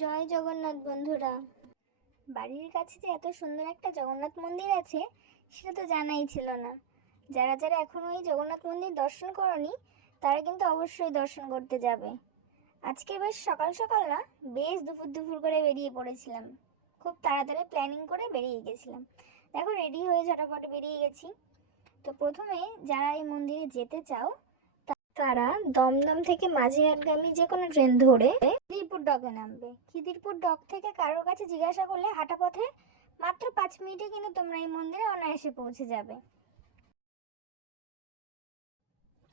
জয় জগন্নাথ বন্ধুরা। বাড়ির কাছে যে এত সুন্দর একটা জগন্নাথ মন্দির আছে সেটা তো জানাই ছিল না। যারা যারা এখনও এই জগন্নাথ মন্দির দর্শন করনি তারা কিন্তু অবশ্যই দর্শন করতে যাবে। আজকে বেশ সকাল সকাল না, বেশ দুপুর দুপুর করে বেরিয়ে পড়েছিলাম। খুব তাড়াতাড়ি প্ল্যানিং করে বেরিয়ে গেছিলাম। দেখো, রেডি হয়ে ঝটাপট বেরিয়ে গেছি। তো প্রথমে যারা এই মন্দিরে যেতে চাও তারা দমদম থেকে মাঝিরহাটগামী যে কোনো ট্রেন ধরে খিদিরপুর ডকে নামবে। খিদিরপুর ডক থেকে কারোর কাছে জিজ্ঞাসা করলে হাঁটা পথে মাত্র 5 মিনিটে কিন্তু তোমরা এই মন্দিরে অনায়াসে পৌঁছে যাবে।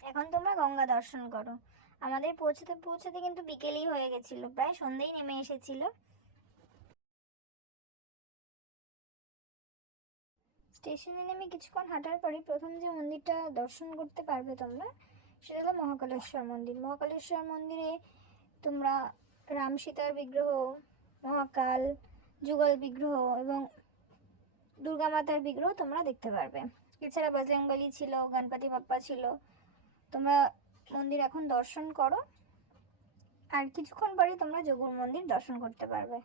এখন তোমরা গঙ্গা দর্শন করো। আমাদের পৌঁছতে পৌঁছতে কিন্তু বিকেলই হয়ে গেছিল, প্রায় সন্ধ্যেই নেমে এসেছিল। স্টেশনে নেমে কিছুক্ষণ হাঁটার পরে প্রথম যে মন্দিরটা দর্শন করতে পারবে তোমরা সেটা হলো মহাকালেশ্বর মন্দির। মহাকালেশ্বর মন্দিরে তোমরা রাম সীতার বিগ্রহ, মহাকাল, যুগল বিগ্রহ এবং দুর্গা মাতার বিগ্রহ তোমরা দেখতে পারবে। এছাড়া বজরংবলী ছিল, গণপতি বাপ্পা ছিল। তোমরা মন্দির এখন দর্শন করো, আর কিছুক্ষণ পরেই তোমরা যোগুর মন্দির দর্শন করতে পারবে।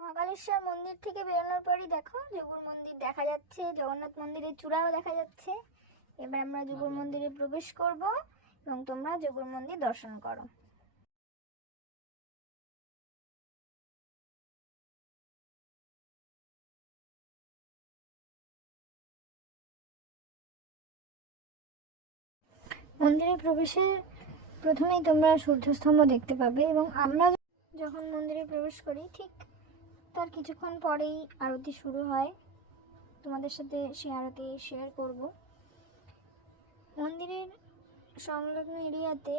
মহাকালেশ্বর মন্দির থেকে বেরোনোর পরই দেখো যোগুর মন্দির দেখা যাচ্ছে, জগন্নাথ মন্দিরের চূড়াও দেখা যাচ্ছে। এবার আমরা যোগুর মন্দিরে প্রবেশ করব এবং তোমরা যোগুর মন্দির দর্শন করো। মন্দিরে প্রবেশের প্রথমেই তোমরা সূর্যস্তম্ভ দেখতে পাবে, এবং আমরা যখন মন্দিরে প্রবেশ করি ঠিক তার কিছুক্ষণ পরেই আরতি শুরু হয়। তোমাদের সাথে সেই আরতি শেয়ার করব। মন্দিরের সংলগ্ন এরিয়াতে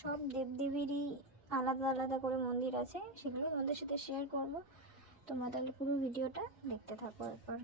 সব দেবদেবীরই আলাদা আলাদা করে মন্দির আছে, সেগুলো তোমাদের সাথে শেয়ার করব। তোমরা তাহলে পুরো ভিডিওটা দেখতে থাকো একবার।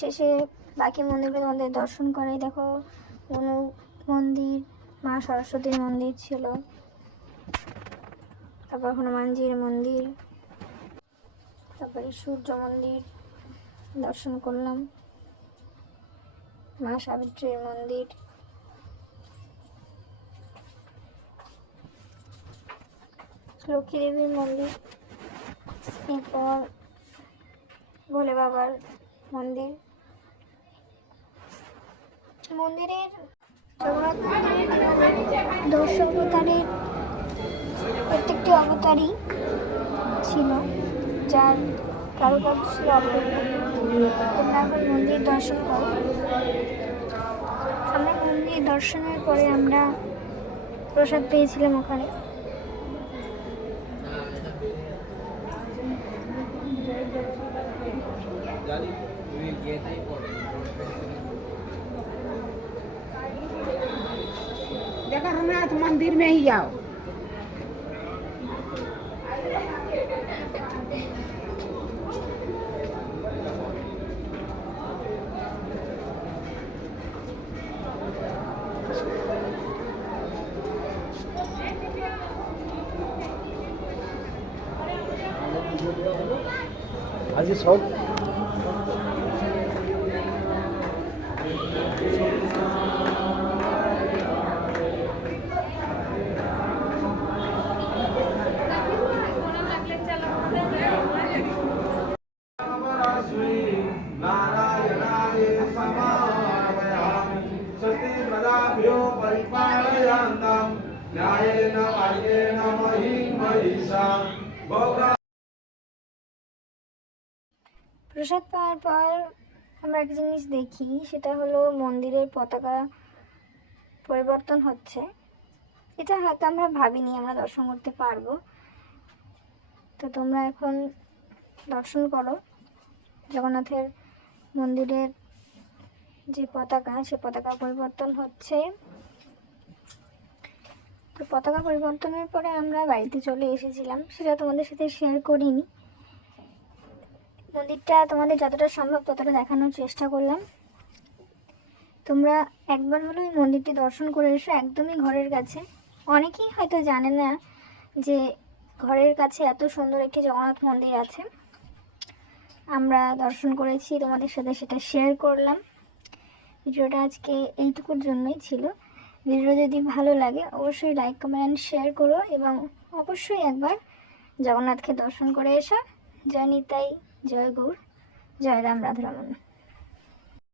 শেষে বাকি মন্দিরগুলো তোমাদের দর্শন করে। দেখো কোনো মন্দির, মা সরস্বতীর মন্দির ছিল, তারপর হনুমানজির মন্দির, তারপরে সূর্য মন্দির দর্শন করলাম, মা সাবিত্রীর মন্দির, লক্ষ্মী দেবীর মন্দির, এরপর ভোলে বাবার মন্দির। মন্দিরের জগন্নাথ দশ অবতারের প্রত্যেকটি অবতারই ছিল, যার কারুকার্য ছিল অপূর্ব। তোমরা এখন মন্দির দর্শন করো। আমরা মন্দির দর্শনের পরে আমরা প্রসাদ পেয়েছিলাম ওখানে। जगन्नाथ मंदिर में ही आओ। आज सब প্রসাদ পাওয়ার পর আমরা একটা জিনিস দেখি, সেটা হলো মন্দিরের পতাকা পরিবর্তন হচ্ছে। এটা হয়তো আমরা ভাবিনি আমরা দর্শন করতে পারবো। তো তোমরা এখন দর্শন করো জগন্নাথের মন্দিরের যে পতাকা, সে পতাকা পরিবর্তন হচ্ছে। তো পতাকা পরিবর্তনের পরে আমরা বাড়িতে চলে এসেছিলাম, সেটা তোমাদের সাথে শেয়ার করিনি। মন্দিরটা তোমাদের যতটা সম্ভব ততটা দেখানোর চেষ্টা করলাম। তোমরা একবার হলো এই মন্দিরটি দর্শন করে এসো, একদমই ঘরের কাছে। অনেকেই হয়তো জানে না যে ঘরের কাছে এত সুন্দর একটি জগন্নাথ মন্দির আছে। আমরা দর্শন করেছি, তোমাদের সাথে সেটা শেয়ার করলাম। ভিডিওটা আজকে এইটুকুর জন্যই ছিল। ভিডিও যদি ভালো লাগে অবশ্যই লাইক, কমেন্ট, শেয়ার করো এবং অবশ্যই একবার জগন্নাথকে দর্শন করে এসো। জয় নিতাই, জয় গৌর, জয় রাম, রাধারমণ।